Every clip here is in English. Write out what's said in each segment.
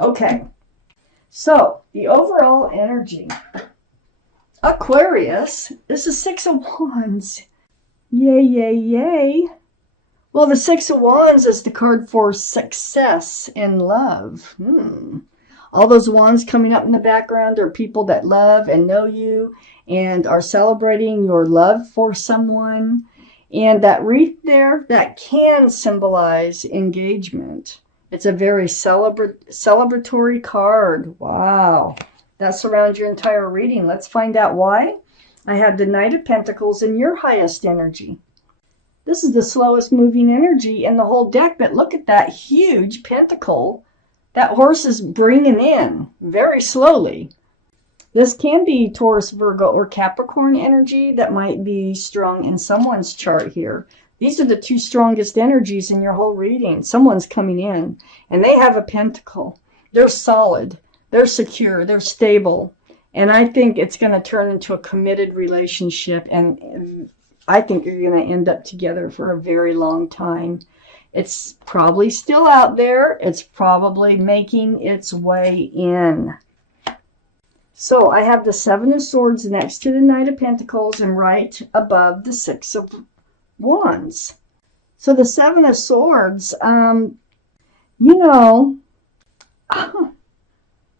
Okay, so the overall energy. Aquarius is the Six of Wands. Yay, yay, yay. Well, the Six of Wands is the card for success in love. All those wands coming up in the background are people that love and know you and are celebrating your love for someone. And that wreath there, that can symbolize engagement. It's a very celebratory card. Wow. That surrounds your entire reading. Let's find out why. I have the Knight of Pentacles in your highest energy. This is the slowest moving energy in the whole deck, but look at that huge pentacle that horse is bringing in very slowly. This can be Taurus, Virgo, or Capricorn energy that might be strong in someone's chart here. These are the two strongest energies in your whole reading. Someone's coming in, and they have a pentacle. They're solid. They're secure. They're stable. And I think it's going to turn into a committed relationship, and I think you're going to end up together for a very long time. It's probably still out there. It's probably making its way in. So I have the Seven of Swords next to the Knight of Pentacles and right above the Six of Wands. So the Seven of Swords, you know,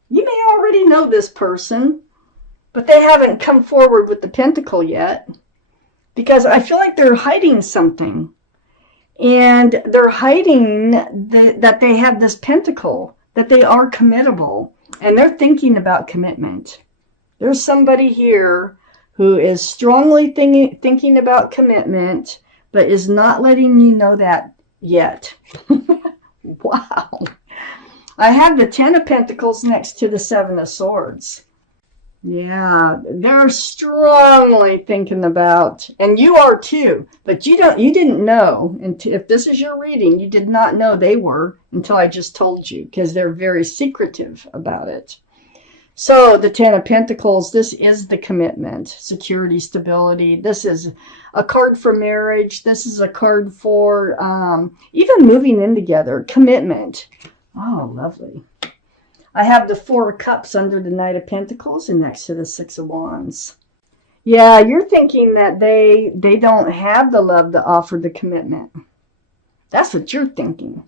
you may already know this person, but they haven't come forward with the Pentacle yet because I feel like they're hiding something. And they're hiding that they have this pentacle, that they are committable, and they're thinking about commitment. There's somebody here who is strongly thinking about commitment, but is not letting you know that yet. Wow. I have the Ten of Pentacles next to the Seven of Swords. Yeah, they're strongly thinking about, and you are too, but you didn't know, and if this is your reading, you did not know they were until I just told you, because they're very secretive about it. So the Ten of Pentacles, this is the commitment, security, stability. This is a card for marriage. This is a card for even moving in together, commitment. Oh, lovely. I have the Four of Cups under the Knight of Pentacles and next to the Six of Wands. Yeah, you're thinking that they don't have the love to offer the commitment. That's what you're thinking.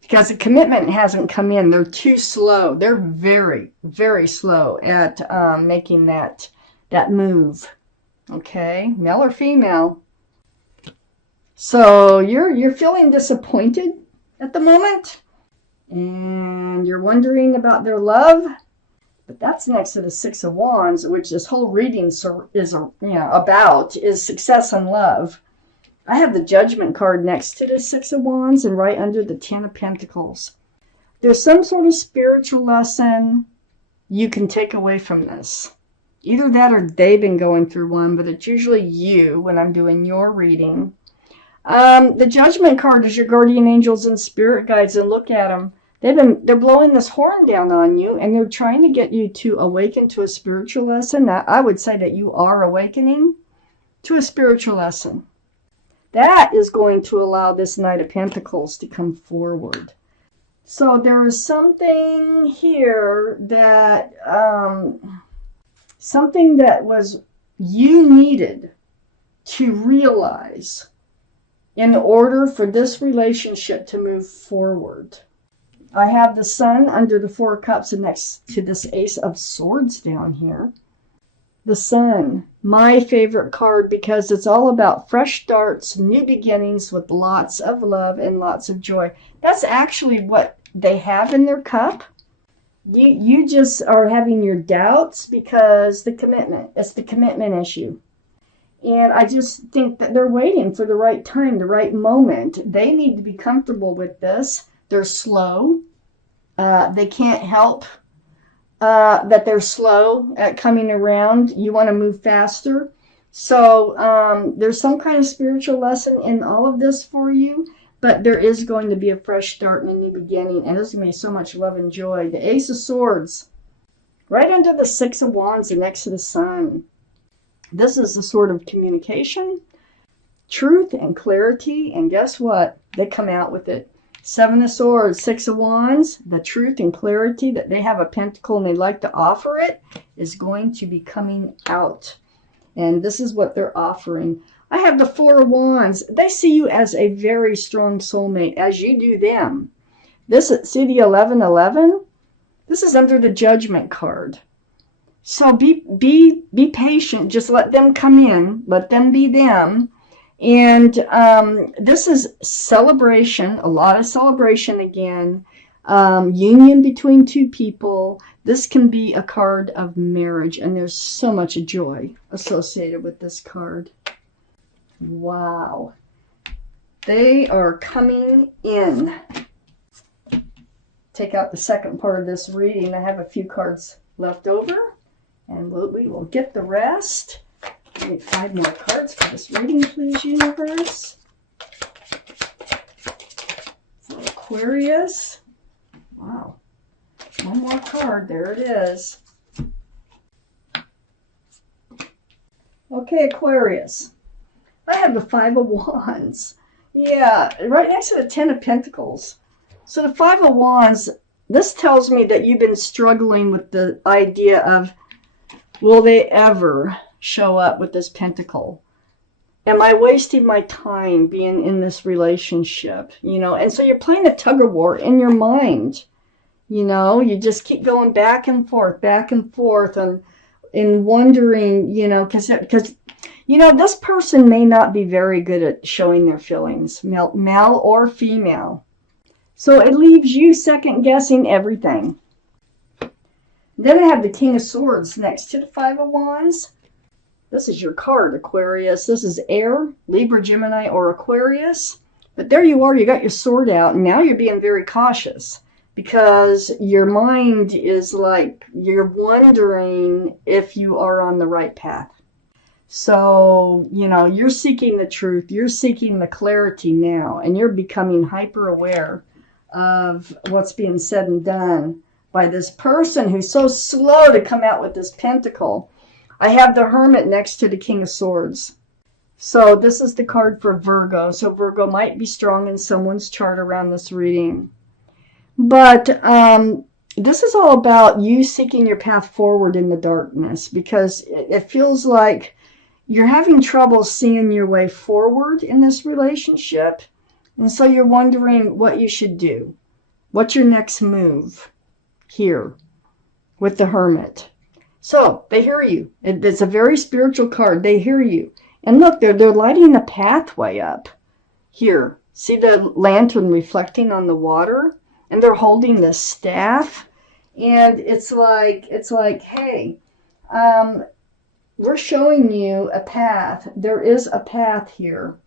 Because the commitment hasn't come in. They're too slow. They're very, very slow at making that move. Okay, male or female. So you're feeling disappointed at the moment. And you're wondering about their love, but that's next to the Six of Wands, which this whole reading is about is success and love. I have the Judgment card next to the Six of Wands and right under the Ten of Pentacles. There's some sort of spiritual lesson you can take away from this. Either that or they've been going through one, but it's usually you when I'm doing your reading. The Judgment card is your guardian angels and spirit guides, and look at them. They're blowing this horn down on you, and they're trying to get you to awaken to a spiritual lesson. I would say that you are awakening to a spiritual lesson. That is going to allow this Knight of Pentacles to come forward. So there is something here that, something that was you needed to realize in order for this relationship to move forward. I have the Sun under the Four of Cups and next to this Ace of Swords down here. The Sun, my favorite card because it's all about fresh starts, new beginnings with lots of love and lots of joy. That's actually what they have in their cup. You just are having your doubts because it's the commitment issue. And I just think that they're waiting for the right time, the right moment. They need to be comfortable with this. They're slow. They can't help that they're slow at coming around. You want to move faster. So there's some kind of spiritual lesson in all of this for you. But there is going to be a fresh start and a new beginning. And there's going to be so much love and joy. The Ace of Swords, right under the Six of Wands and next to the Sun. This is the sort of communication, truth, and clarity. And guess what? They come out with it. Seven of Swords, Six of Wands, the truth and clarity that they have a pentacle and they'd like to offer it is going to be coming out. And this is what they're offering. I have the Four of Wands. They see you as a very strong soulmate, as you do them. This, see the 1111? This is under the Judgment card. So be patient. Just let them come in. Let them be them. And this is celebration, a lot of celebration again. Union between two people. This can be a card of marriage. And there's so much joy associated with this card. Wow. They are coming in. Take out the second part of this reading. I have a few cards left over. And we will get the rest. I need 5 more cards for this reading, please, universe. For Aquarius. Wow. One more card. There it is. Okay, Aquarius. I have the Five of Wands. Yeah, right next to the Ten of Pentacles. So the Five of Wands, this tells me that you've been struggling with the idea of, will they ever show up with this pentacle? Am I wasting my time being in this relationship? You know, and so you're playing a tug of war in your mind. You know, you just keep going back and forth, and wondering, you know, because you know, this person may not be very good at showing their feelings, male or female. So it leaves you second guessing everything. Then I have the King of Swords next to the Five of Wands. This is your card, Aquarius. This is air, Libra, Gemini, or Aquarius. But there you are, you got your sword out, and now you're being very cautious because your mind is like, you're wondering if you are on the right path. So, you know, you're seeking the truth, you're seeking the clarity now, and you're becoming hyper aware of what's being said and done by this person who's so slow to come out with this pentacle. I have the Hermit next to the King of Swords. So this is the card for Virgo. So Virgo might be strong in someone's chart around this reading. But this is all about you seeking your path forward in the darkness, because it feels like you're having trouble seeing your way forward in this relationship. And so you're wondering what you should do. What's your next move here with the Hermit? So they hear you. It's a very spiritual card. They hear you. And look, they're lighting a pathway up here. See the lantern reflecting on the water? And they're holding this staff. And it's like, hey, we're showing you a path. There is a path here.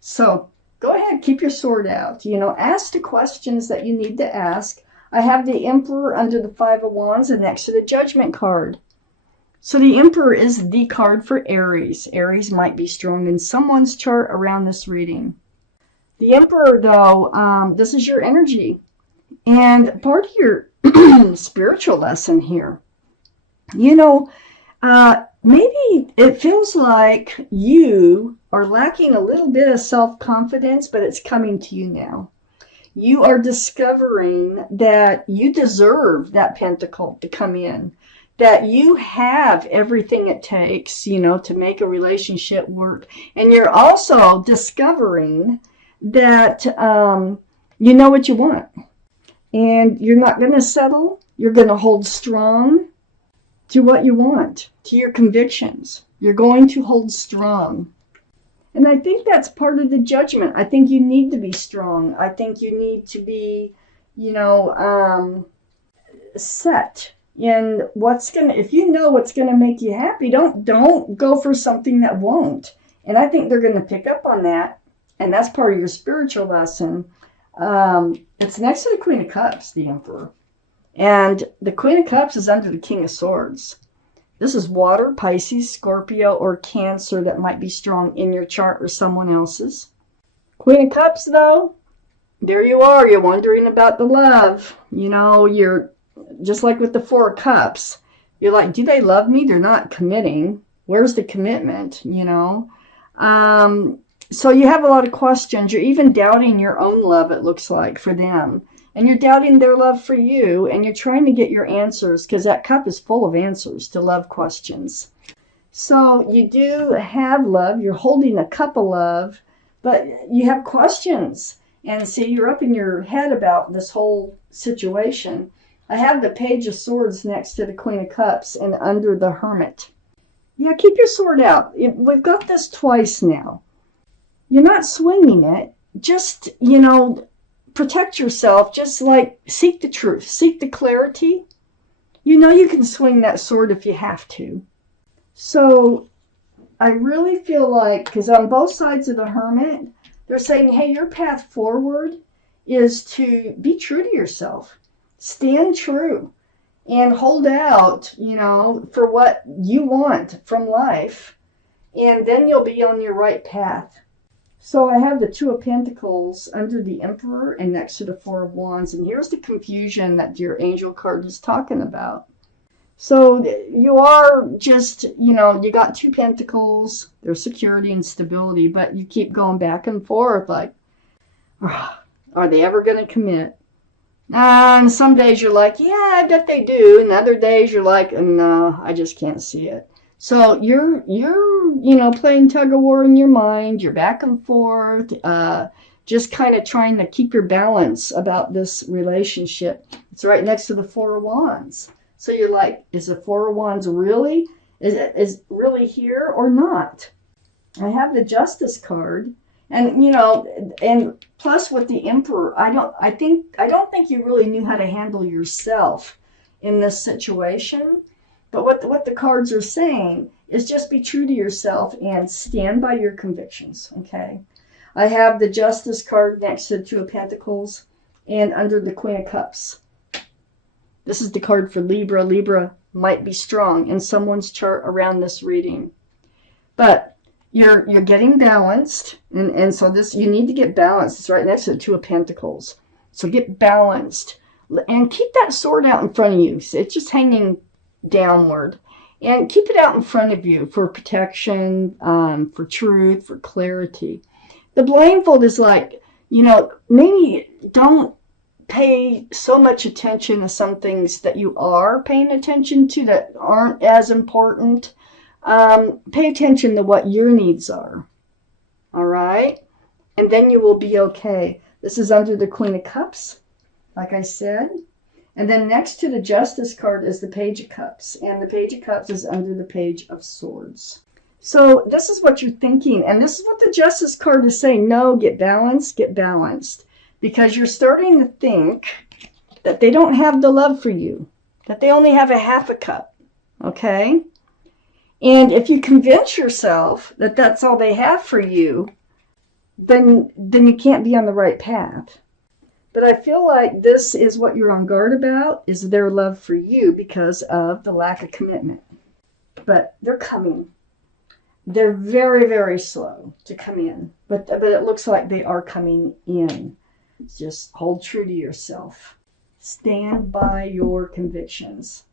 So go ahead, keep your sword out. You know, ask the questions that you need to ask. I have the Emperor under the Five of Wands and next to the Judgment card. So the Emperor is the card for Aries. Aries might be strong in someone's chart around this reading. The Emperor, though, this is your energy. And part of your spiritual lesson here. You know, maybe it feels like you are lacking a little bit of self-confidence, but it's coming to you now. You are discovering that you deserve that pentacle to come in, that you have everything it takes, you know, to make a relationship work. And you're also discovering that you know what you want. And you're not going to settle. You're going to hold strong to what you want, to your convictions. You're going to hold strong. And I think that's part of the Judgment. I think you need to be strong. I think you need to be, you know, set in what's going to, if you know what's going to make you happy, don't go for something that won't. And I think they're going to pick up on that. And that's part of your spiritual lesson. It's next to the Queen of Cups, the Emperor. And the Queen of Cups is under the King of Swords. This is water, Pisces, Scorpio, or Cancer that might be strong in your chart or someone else's. Queen of Cups, though, there you are. You're wondering about the love. You know, you're just like with the Four of Cups. You're like, do they love me? They're not committing. Where's the commitment, you know? So you have a lot of questions. You're even doubting your own love, it looks like, for them. And you're doubting their love for you, and you're trying to get your answers, because that cup is full of answers to love questions. So you do have love. You're holding a cup of love, but you have questions. And see, you're up in your head about this whole situation. I have the Page of Swords next to the Queen of Cups and under the Hermit. Yeah, keep your sword out. We've got this twice now. You're not swinging it. Just, protect yourself. Just like seek the truth, seek the clarity. You know you can swing that sword if you have to. So I really feel like, because on both sides of the Hermit, they're saying, hey, your path forward is to be true to yourself. Stand true and hold out, for what you want from life. And then you'll be on your right path. So I have the Two of Pentacles under the Emperor and next to the Four of Wands. And here's the confusion that your angel card is talking about. So you are just, you got two pentacles. There's security and stability, but you keep going back and forth like, are they ever going to commit? And some days you're like, yeah, I bet they do. And other days you're like, no, I just can't see it. So you're playing tug of war in your mind. You're back and forth, just kind of trying to keep your balance about this relationship. It's right next to the Four of Wands. So you're like, is the Four of Wands really, is really here or not? I have the Justice card, and and plus with the Emperor, I don't think you really knew how to handle yourself in this situation. But what the cards are saying is just be true to yourself and stand by your convictions, okay? I have the Justice card next to the Two of Pentacles and under the Queen of Cups. This is the card for Libra. Libra might be strong in someone's chart around this reading. But you're getting balanced, and so this, you need to get balanced. It's right next to the Two of Pentacles. So get balanced. And keep that sword out in front of you. It's just hanging downward, and keep it out in front of you for protection, for truth, for clarity. The blindfold is like, maybe don't pay so much attention to some things that you are paying attention to that aren't as important. Pay attention to what your needs are. All right, and then you will be okay. This is under the Queen of Cups, like I said. And then next to the Justice card is the Page of Cups. And the Page of Cups is under the Page of Swords. So this is what you're thinking. And this is what the Justice card is saying. No, get balanced, get balanced. Because you're starting to think that they don't have the love for you. That they only have a half a cup. Okay? And if you convince yourself that that's all they have for you, then you can't be on the right path. But I feel like this is what you're on guard about, is their love for you because of the lack of commitment. But they're coming. They're very, very slow to come in. But it looks like they are coming in. Just hold true to yourself. Stand by your convictions.